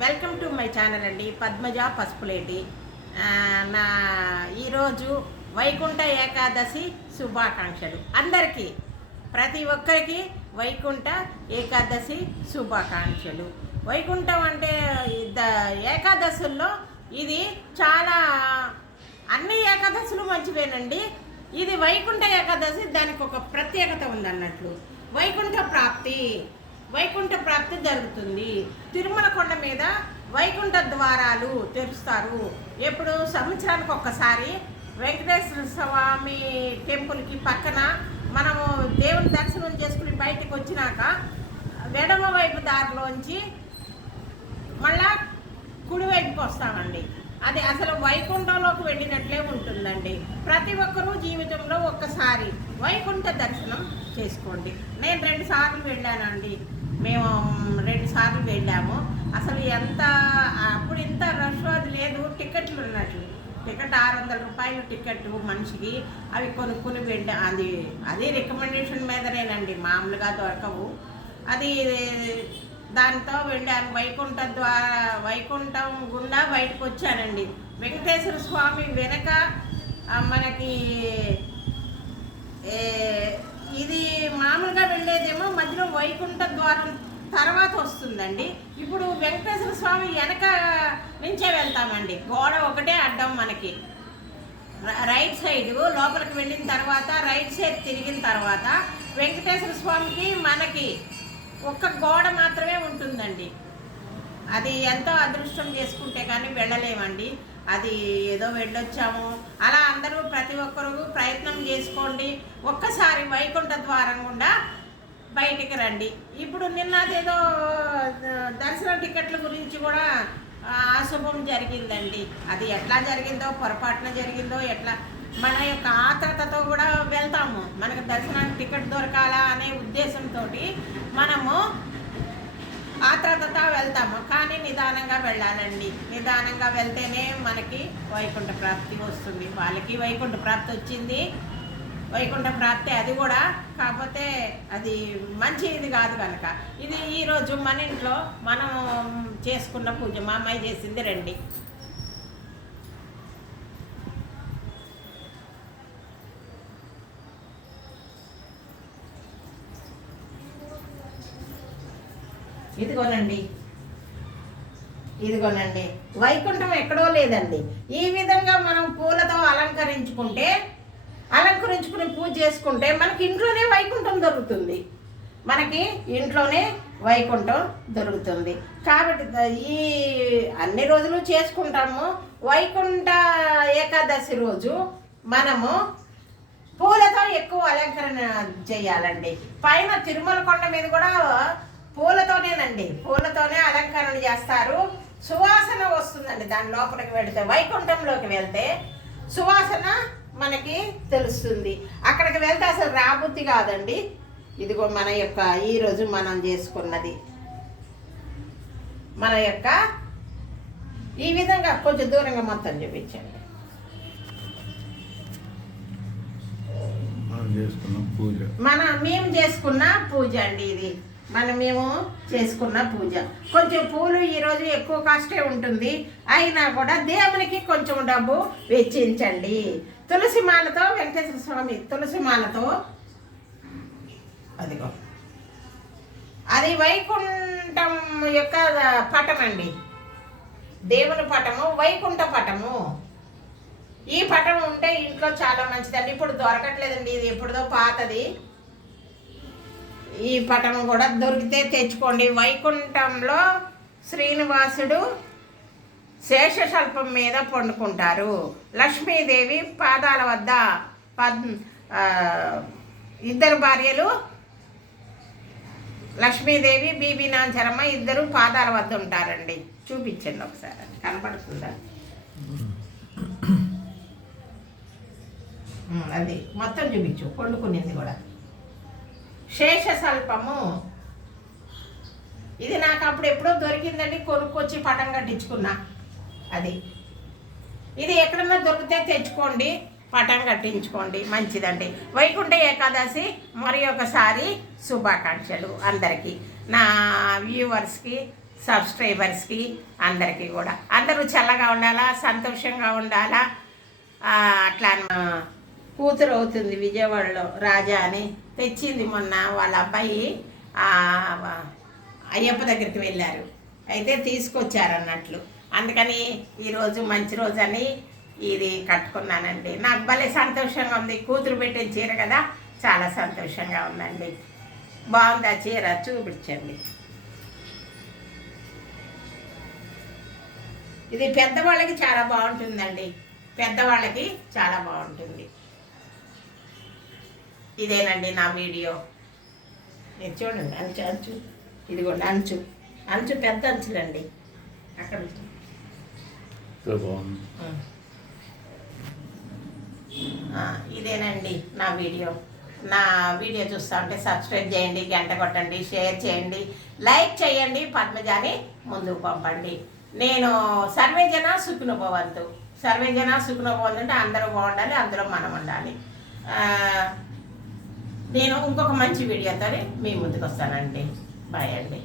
Welcome to my channel అండి, పద్మజ పసుపులేటి. నా ఈరోజు వైకుంఠ ఏకాదశి శుభాకాంక్షలు అందరికీ, ప్రతి ఒక్కరికి వైకుంఠ ఏకాదశి శుభాకాంక్షలు. వైకుంఠం అంటే ఏకాదశుల్లో ఇది చాలా, అన్ని ఏకాదశులు మంచివేనండి. ఇది వైకుంఠ ఏకాదశి, దానికి ఒక ప్రత్యేకత ఉందన్నట్లు. వైకుంఠ ప్రాప్తి జరుగుతుంది. తిరుమల కొండ మీద వైకుంఠ ద్వారాలు తెరుస్తారు. ఎప్పుడు సంవత్సరానికి ఒక్కసారి వెంకటేశ్వర స్వామి టెంపుల్కి పక్కన మనము దేవుని దర్శనం చేసుకుని బయటకు వచ్చినాక ఎడమ వైపు దారిలోంచి మళ్ళా కుడివైపుకి వస్తామండి. అది అసలు వైకుంఠంలోకి వెళ్ళినట్లే ఉంటుందండి. ప్రతి ఒక్కరూ జీవితంలో ఒక్కసారి వైకుంఠ దర్శనం చేసుకోండి. నేను 2 సార్లు వెళ్ళానండి. మేము 2 సార్లు వెళ్ళాము. అసలు అప్పుడు ఇంత రష్ అది లేదు. టికెట్లు ఉన్నట్లు, టికెట్ 600 రూపాయలు టికెట్ మనిషికి. అవి కొనుక్కుని వెళ్ళా. అది రికమెండేషన్ మీదనేనండి, మామూలుగా దొరకవు. అది దాంతో వెళ్ళాను. వైకుంఠం గుండా బయటకు వచ్చానండి. వెంకటేశ్వర స్వామి వెనక మనకి ఇది మామూలుగా వెళ్ళేదేమో మధ్యలో వైకుంఠ ద్వారం తర్వాత వస్తుందండి. ఇప్పుడు వెంకటేశ్వర స్వామి వెనక నుంచే వెళ్తామండి. గోడ ఒకటే అడ్డం మనకి. రైట్ సైడ్ లోపలికి వెళ్ళిన తర్వాత రైట్ సైడ్ తిరిగిన తర్వాత వెంకటేశ్వర స్వామికి మనకి ఒక్క గోడ మాత్రమే ఉంటుందండి. అది ఎంతో అదృష్టం చేసుకుంటే కానీ వెళ్ళలేమండి. అది ఏదో వెళ్ళొచ్చాము. అలా అందరూ ప్రతి ఒక్కరూ ప్రయత్నం చేసుకోండి. ఒక్కసారి వైకుంఠ ద్వారం గుండా బయటికి రండి. ఇప్పుడు నిన్న అదేదో దర్శన టికెట్ల గురించి కూడా అశుభం జరిగిందండి. అది ఎట్లా జరిగిందో, పొరపాటున జరిగిందో ఎట్లా, మన యొక్క ఆత్రతతో కూడా వెళ్తాము. మనకు దర్శనానికి టికెట్ దొరకాలా అనే ఉద్దేశంతో మనము ఆత్రతతో వెళ్తాము. కానీ నిదానంగా వెళ్ళాలండి. నిదానంగా వెళ్తేనే మనకి వైకుంఠ ప్రాప్తి వస్తుంది. వాళ్ళకి వైకుంఠ ప్రాప్తి వచ్చింది. వైకుంఠ ప్రాప్తి అది కూడా, కాకపోతే అది మంచి ఇది కాదు కనుక. ఇది ఈరోజు మన ఇంట్లో మనం చేసుకున్న పూజ. మా అమ్మాయి చేసింది రండి. ఇదిగోనండి వైకుంఠం ఎక్కడో లేదండి. ఈ విధంగా మనం పూలతో అలంకరించుకుని పూజ చేసుకుంటే మనకి ఇంట్లోనే వైకుంఠం దొరుకుతుంది. కాబట్టి ఈ అన్ని రోజులు చేసుకుంటాము. వైకుంఠ ఏకాదశి రోజు మనము పూలతో ఎక్కువ అలంకరణ చేయాలండి. పైన తిరుమల కొండ మీద కూడా పూలతోనే అలంకరణ చేస్తారు. సువాసన వస్తుందండి. దాని లోపలికి వెళితే, వైకుంఠంలోకి వెళ్తే సువాసన మనకి తెలుస్తుంది. అక్కడికి వెళ్తే అసలు రాబుద్ధి కాదండి. ఇదిగో మన యొక్క ఈరోజు మనం చేసుకున్నది. ఈ విధంగా కొంచెం దూరంగా మొత్తం చూపించండి. మేము చేసుకున్న పూజ అండి ఇది. మేము చేసుకున్న పూజ. కొంచెం పూలు ఈరోజు ఎక్కువ కాస్టే ఉంటుంది. అయినా కూడా దేవునికి కొంచెం డబ్బు వెచ్చించండి. తులసి మాలతో వెంకటేశ్వర స్వామి తులసి మాలతో, అదిగో అది వైకుంఠం యొక్క పటం అండి. దేవుని పటము, వైకుంఠ పటము. ఈ పటం ఉంటే ఇంట్లో చాలా మంచిదండి. ఇప్పుడు దొరకట్లేదండి. ఇది ఎప్పుడుదో పాతది. ఈ పటం కూడా దొరికితే తెచ్చుకోండి. వైకుంఠంలో శ్రీనివాసుడు శేషశల్పం మీద పండుకుంటారు. లక్ష్మీదేవి పాదాల వద్ద ఇద్దరు భార్యలు, లక్ష్మీదేవి బీబీ నాంచరమ్మ ఇద్దరు పాదాల వద్ద ఉంటారండి. చూపించండి ఒకసారి, కనపడుతుందా? అది మొత్తం చూపించు. పండుకునేది కూడా శేషశల్పము. ఇది నాకు అప్పుడు ఎప్పుడో దొరికిందండి. కొనుక్కొచ్చి పటం కట్టించుకున్నా. ఇది ఎక్కడన్నా దొరికితే తెచ్చుకోండి, పటం కట్టించుకోండి, మంచిదండి. వైకుంఠ ఏకాదశి మరి ఒకసారి శుభాకాంక్షలు అందరికీ, నా వ్యూవర్స్కి, సబ్స్క్రైబర్స్కి అందరికీ కూడా అందరూ చల్లగా ఉండాలా, సంతోషంగా ఉండాలా. అట్లా కూతురు అవుతుంది విజయవాడలో రాజా అని తెచ్చింది మొన్న వాళ్ళ అబ్బాయి అయ్యప్ప దగ్గరికి వెళ్ళారు, అయితే తీసుకొచ్చారన్నట్లు. అందుకని ఈరోజు మంచి రోజు అని ఇది కట్టుకున్నానండి. నాకు భలే సంతోషంగా ఉంది. కూతురు పెట్టిన చీర కదా, చాలా సంతోషంగా ఉందండి. బాగుంది ఆ చీర, చూపించండి. ఇది పెద్దవాళ్ళకి చాలా బాగుంటుందండి, పెద్దవాళ్ళకి చాలా బాగుంటుంది. ఇదేనండి నా వీడియో. మీరు చూడండి, అంచు అంచు ఇదిగోండి, అంచు అంచు పెద్ద అంచులండి అక్కడ. ఇదేనండి నా వీడియో. నా వీడియో చూస్తూ ఉంటే సబ్స్క్రైబ్ చేయండి, గంట కొట్టండి, షేర్ చేయండి, లైక్ చేయండి, పద్మజాని ముందుకు పంపండి. నేను సర్వేజన సుఖినో భవంతు, సర్వేజన సుఖినో భవంతు అంటే అందరూ బాగుండాలి, అందులో మనం ఉండాలి. నేను ఇంకొక మంచి వీడియోతో మీ ముందుకు వస్తానండి. బాయ్ అండి.